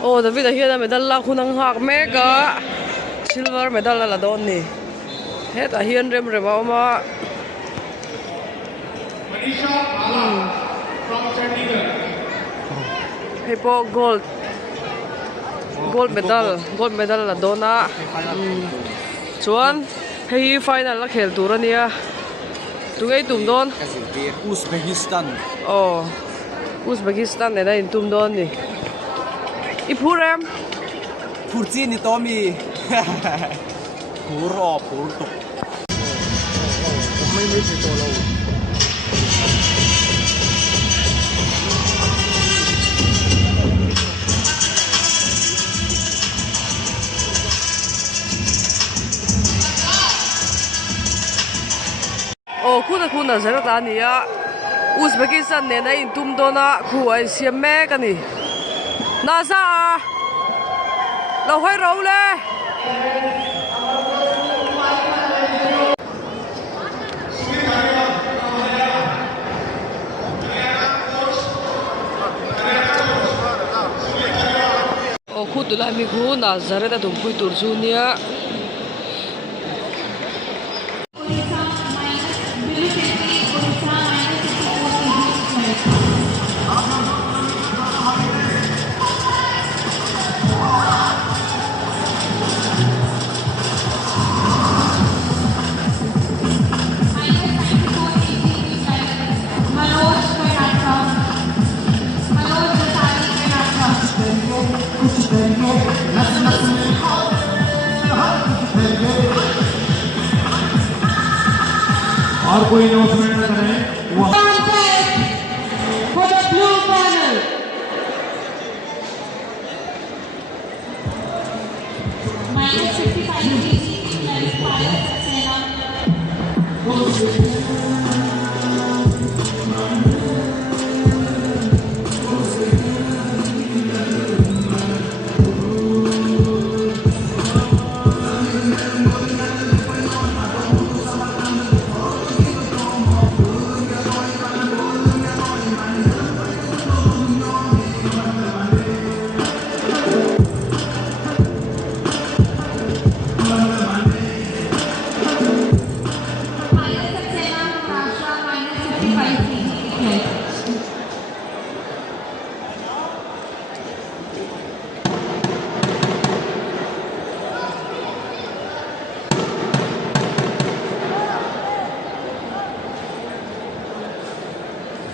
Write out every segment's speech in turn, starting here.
Oh, David hian medal la khunang hak mega silver medal la don ni. Heta hian rem rema ma. Manisha Bala from Chandigarh. Hepo gold medal la dona. Chuan hei final la khel tur ania. Tungei tum don Uzbekistan. oh Uzbekistan ne in tum don ni. Ipurem Purci ni Tommy. Puro purto. May dito lo. oh kuna zero ta ni ya Uzbekistan ne na in tum dona khu ai siam me ka ni na sa lo hoi ro le oh khu tu la mi khu na zare da tum pui tur chu nia और कोई announcement न करें for the blue panel. Minus 55 kg qualified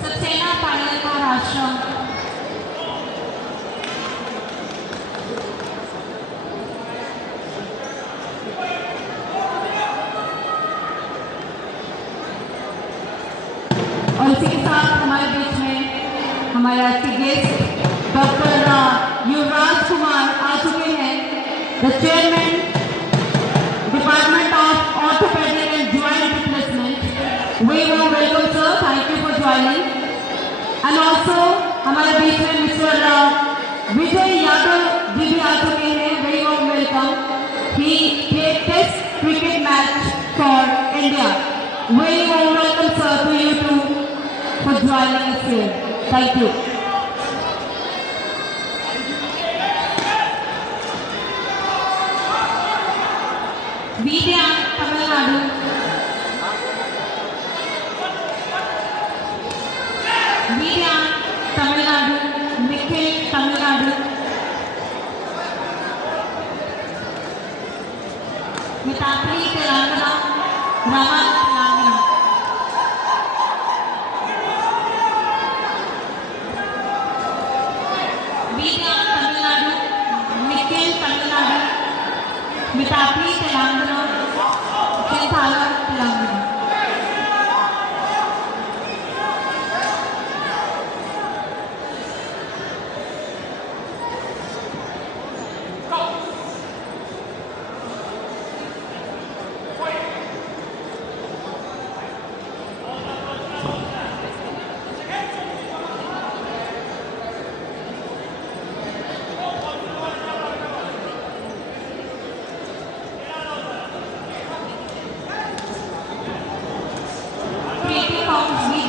Saxena Panel Maharashtra. और इसी के साथ हमारे बीच में हमारे आज के गेस्ट डॉक्टर युवराज कुमार आ चुके हैं the chairman department of orthopaedic and joint replacement we warm welcome sir thank you for joining and also हमारे बीच में मिस्टर विजय यादव जी भी आ चुके हैं very warm welcome he played test cricket match for India very warm welcome sir to you too for joining us here. Thank you. Vidya, Tamil Nadu. Vidya, Tamil Nadu. Nikhil, Tamil Nadu. Mitapri, Telangana. Raman, Telangana. Vidya, Tamil Nadu. Nikhil, Tamil Nadu. Mitapri, Telangana. Kenthala, Telangana.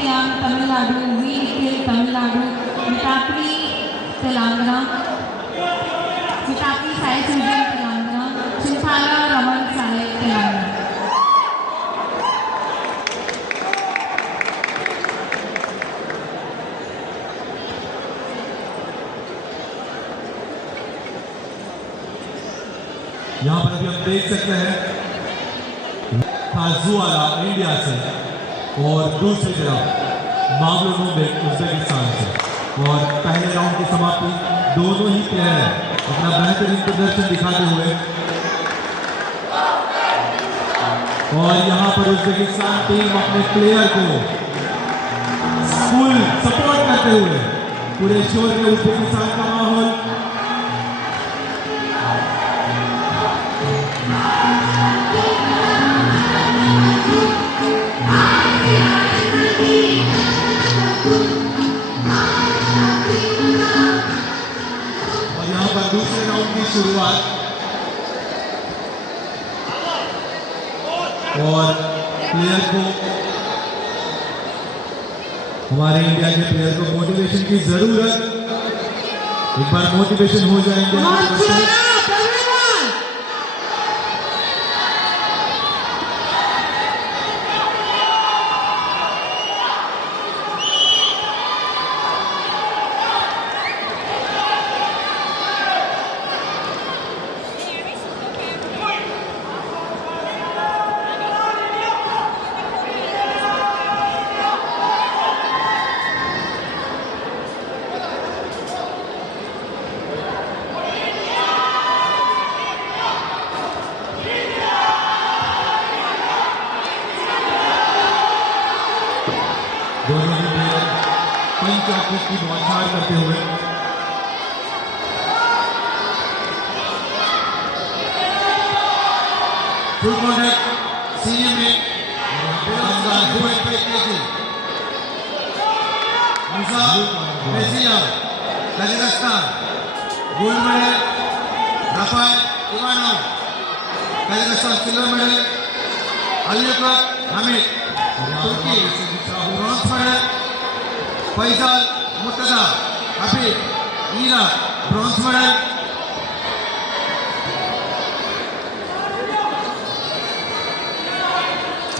Priyan, Tamil Nadu, V. Nikhil, Tamil Nadu, Mitapri, Telangana, Mitapri Sai Sujan, Telangana, Chintala Raman Sai, Telangana. यहाँ पर अभी हम देख सकते हैं Khajuwala India से और दूसरी तरफ मामलोनोबेक उज्बेकिस्तान से। और पहले राउंड की समाप्ति दोनों ही प्लेयर अपना बेहतरीन प्रदर्शन दिखाते हुए और यहाँ पर उज्बेकिस्तान टीम अपने प्लेयर को फुल सपोर्ट करते हुए पूरे शोर में उज्बेकिस्तान का माहौल दूसरे राउंड की शुरुआत और प्लेयर को हमारे इंडिया के प्लेयर को मोटिवेशन की जरूरत, एक बार मोटिवेशन हो जाएंगे दोनों ही प्लेयर पंचायत की बौछार करते हुए फुल कॉन्टैक्ट सीएम में Musa Mesiya Kazakhstan gold medal Rafael Ivanov Kazakhstan silver medal Alikar Hamid तुर्की bronze medal Faisal Murtaza Habib Iraq bronze medal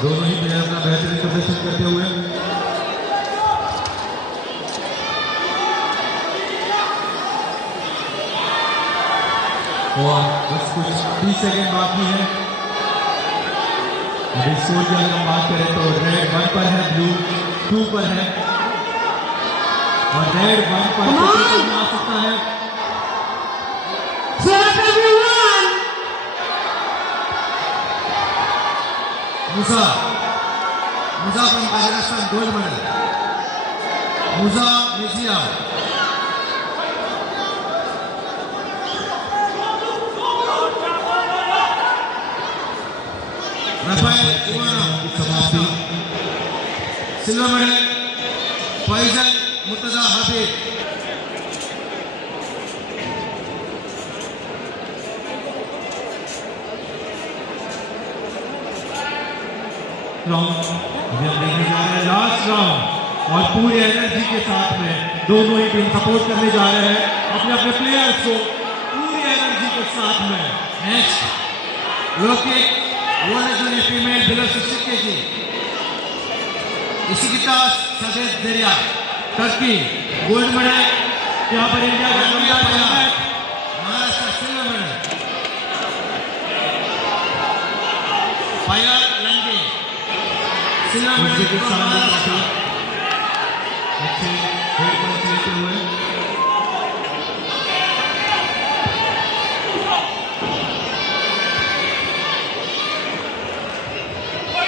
दोनों ही प्लेयर अपना बेहतरीन प्रदर्शन करते हुए और बस कुछ 30 सेकेंड बाकी है। अभी स्कोर की अगर हम बात करें तो रेड 1 पर है, ब्लू 2 पर है और रेड 1 पर आ सकता है। Musa from Kazakhstan gold medal, Musa Mesiya Rafael Ivanov silver medal Faisal Murtaza Habib round अभी हम देखने जा रहे हैं लास्ट राउंड और पूरी एनर्जी के साथ में दोनों ही टीम सपोर्ट करने जा रहे हैं अपने अपने प्लेयर्स को पूरी एनर्जी के साथ में। नेक्स्ट लोकिक world junior female below 60 kg इसिकितास सफेद दरिया टर्की गोल्ड मेडल। यहाँ पर इंडिया का Maharashtra silver medal Payal Lange silver medal Maharashtra. अच्छे खेल पर खेलते हुए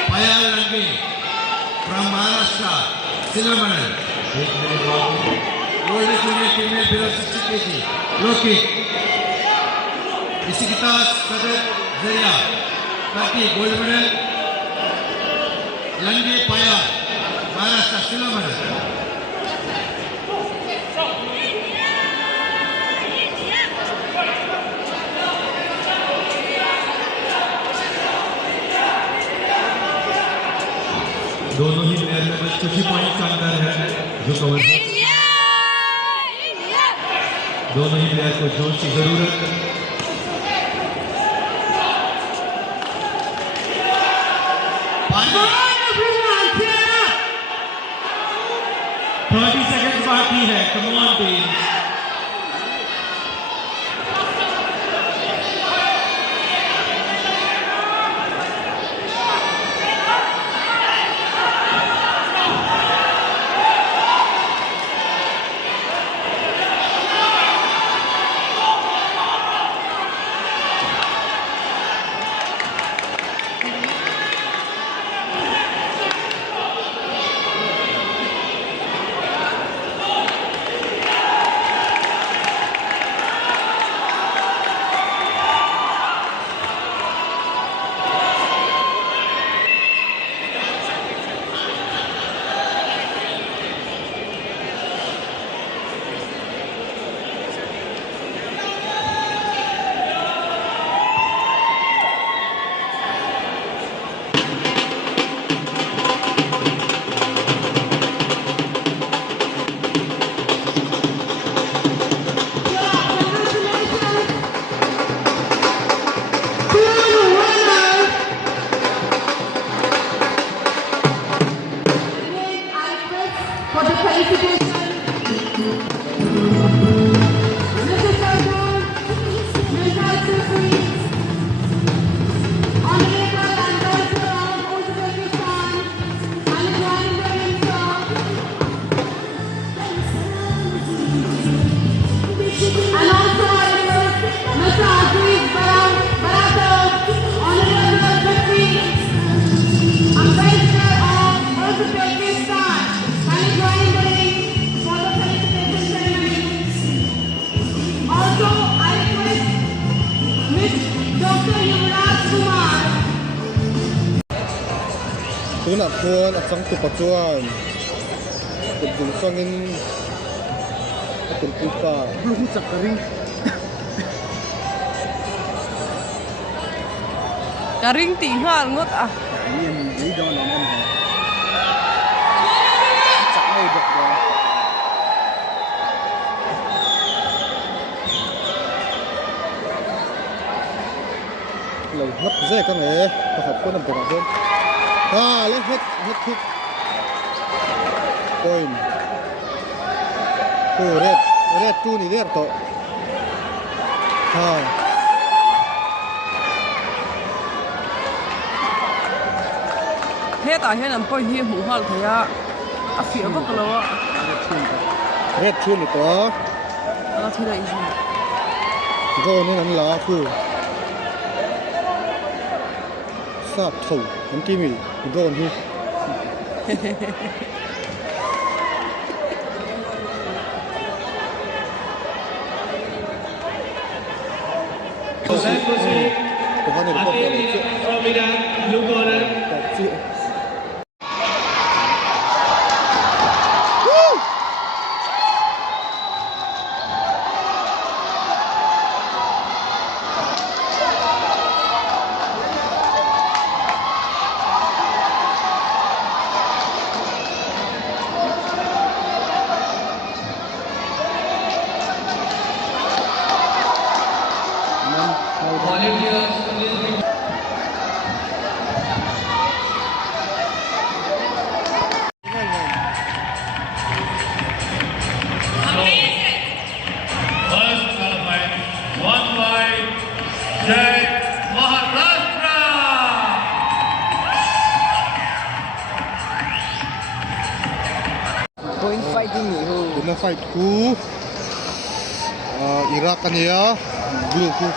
Payal Lange from Maharashtra silver medal. World junior female below 60 kg लोकिक इसिकितास सफेद दरिया Turkey gold medal Lange Payal Maharashtra silver medal. दोनों ही प्लेयर में बस कुछ ही पॉइंट का अंतर है जो कवर हो। दोनों ही प्लेयर को जोश की जरूरत है। 30 seconds बाकी है। Come on team. For the qualification, Mrs. Sargon, Ms. Al-Sufri, Honorable Ambassador of Uzbekistan, and join the ring, and also Mr. Aziz Baratov, Honorable Al-Sufri, Ambassador of Uzbekistan, and join the ring for the felicitation ceremony. Also, I request Ms. Dr. Yuvraj Kumar. Tuna puan at sang tupacuan. Tugtong sangin at tungkupa. Belum cakaring. Karing tinggal ngot ah. Ini yang jadi jangan nonton. Cakap udah dah. Lâu hấp dễ các người, học có nằm tiền hơn. Lên hết thúc. Point. Red tu ni der to. Hết tại hết làm coi hiên hủ hal thấy à phía bắc lâu á. Red tu ni to. Nó thế này gì? Go ni nang la khu. Sát thầu, hắn kim mì, go ni. from Iran, blue corner. First qualified, won by Jai Maharashtra. Point fighting ni ho. Guna fight ku. Iraq kan ya, blue ku.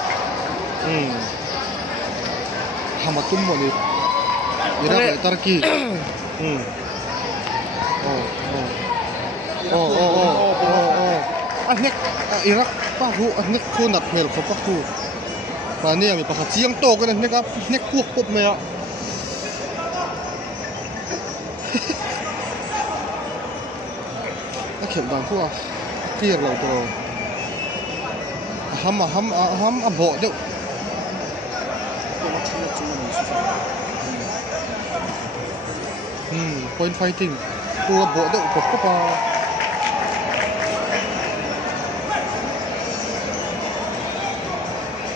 Hamatum mo ni. Iraq Turkey. Nek Iraq pa hu nek ku nak mel ko pa ku. Pa ni mi pa ka chiang to kan nek ap nek kuok pop me ya. Kem bang ku clear lo to. Ham abo deu. point fighting tua bo de upok ko pa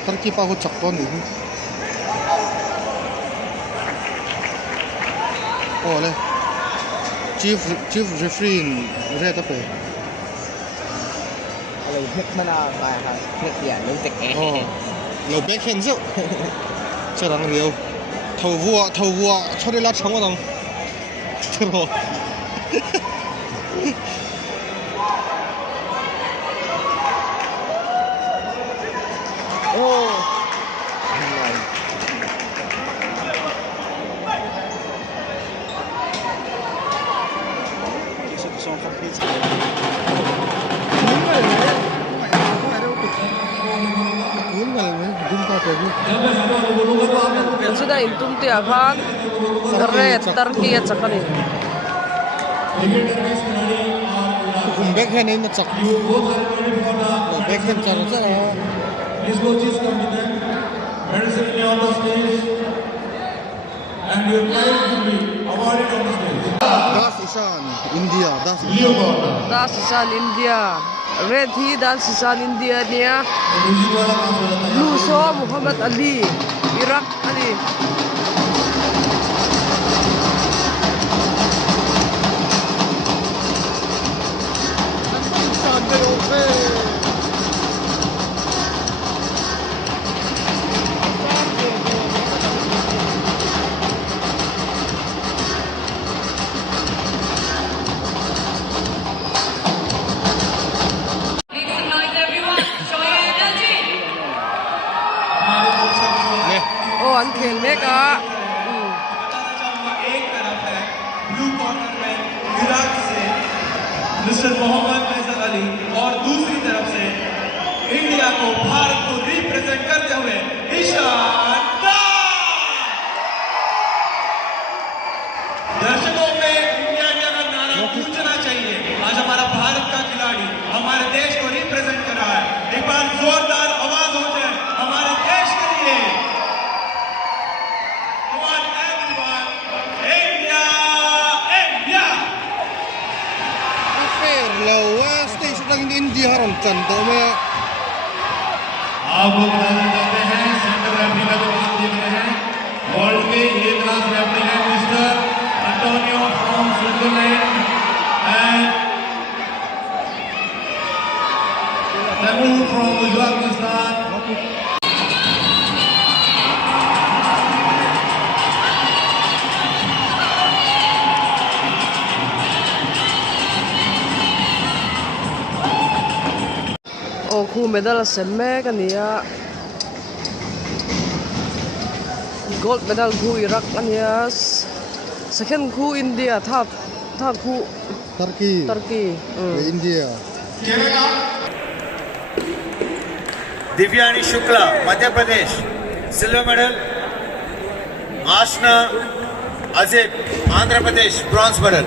Turkey pa ho chak ton ni oh le chief referee in red up อะไรเฮ็ดมานานไปครับเฮ็ดอย่างนึงแต่แก่ oh lo back hand zo charang riau thau vua chode la chang dang chroโอ้ kun ngal me dum ka pe bu sida in tum tia khan red Turkey chakani kum back hand in chak lo back hand char cha His coaches come with them, medicine on the stage, and your prize will be awarded on the stage. das isan India das Leo Gordon, da sisan India red hi dan sisan India nia blue so Muhammad Ali Iraq ani oh an khel mek a एक तरफ है blue corner में Iraq से mister Mohammad Faisal Ali और दूसरी तरफ से India को भारत को रिप्रेजेंट करते हुए ईशान दर्शकों में इंडिया का अगर नारा गूंजना चाहिए आज हमारा भारत का खिलाड़ी हमारे देश को रिप्रेजेंट कर रहा है एक बार जोरदार आवाज हो जाए हमारे देश के लिए Come on, everyone. India, India. fair lo station ng India haron chan to me आप लोग बताना चाहते हैं सेंट्रल रेफरी का जो नाम देख रहे हैं वर्ल्ड के ये क्लास रेफरी हैं mister Antonio from Switzerland and Timur from Uzbekistan oh khu medal sem mek ania gold medal khu Iraq ania second khu India third khu Turkey India Divyani Shukla Madhya Pradesh silver medal Ashna अजीब आंध्र प्रदेश bronze medal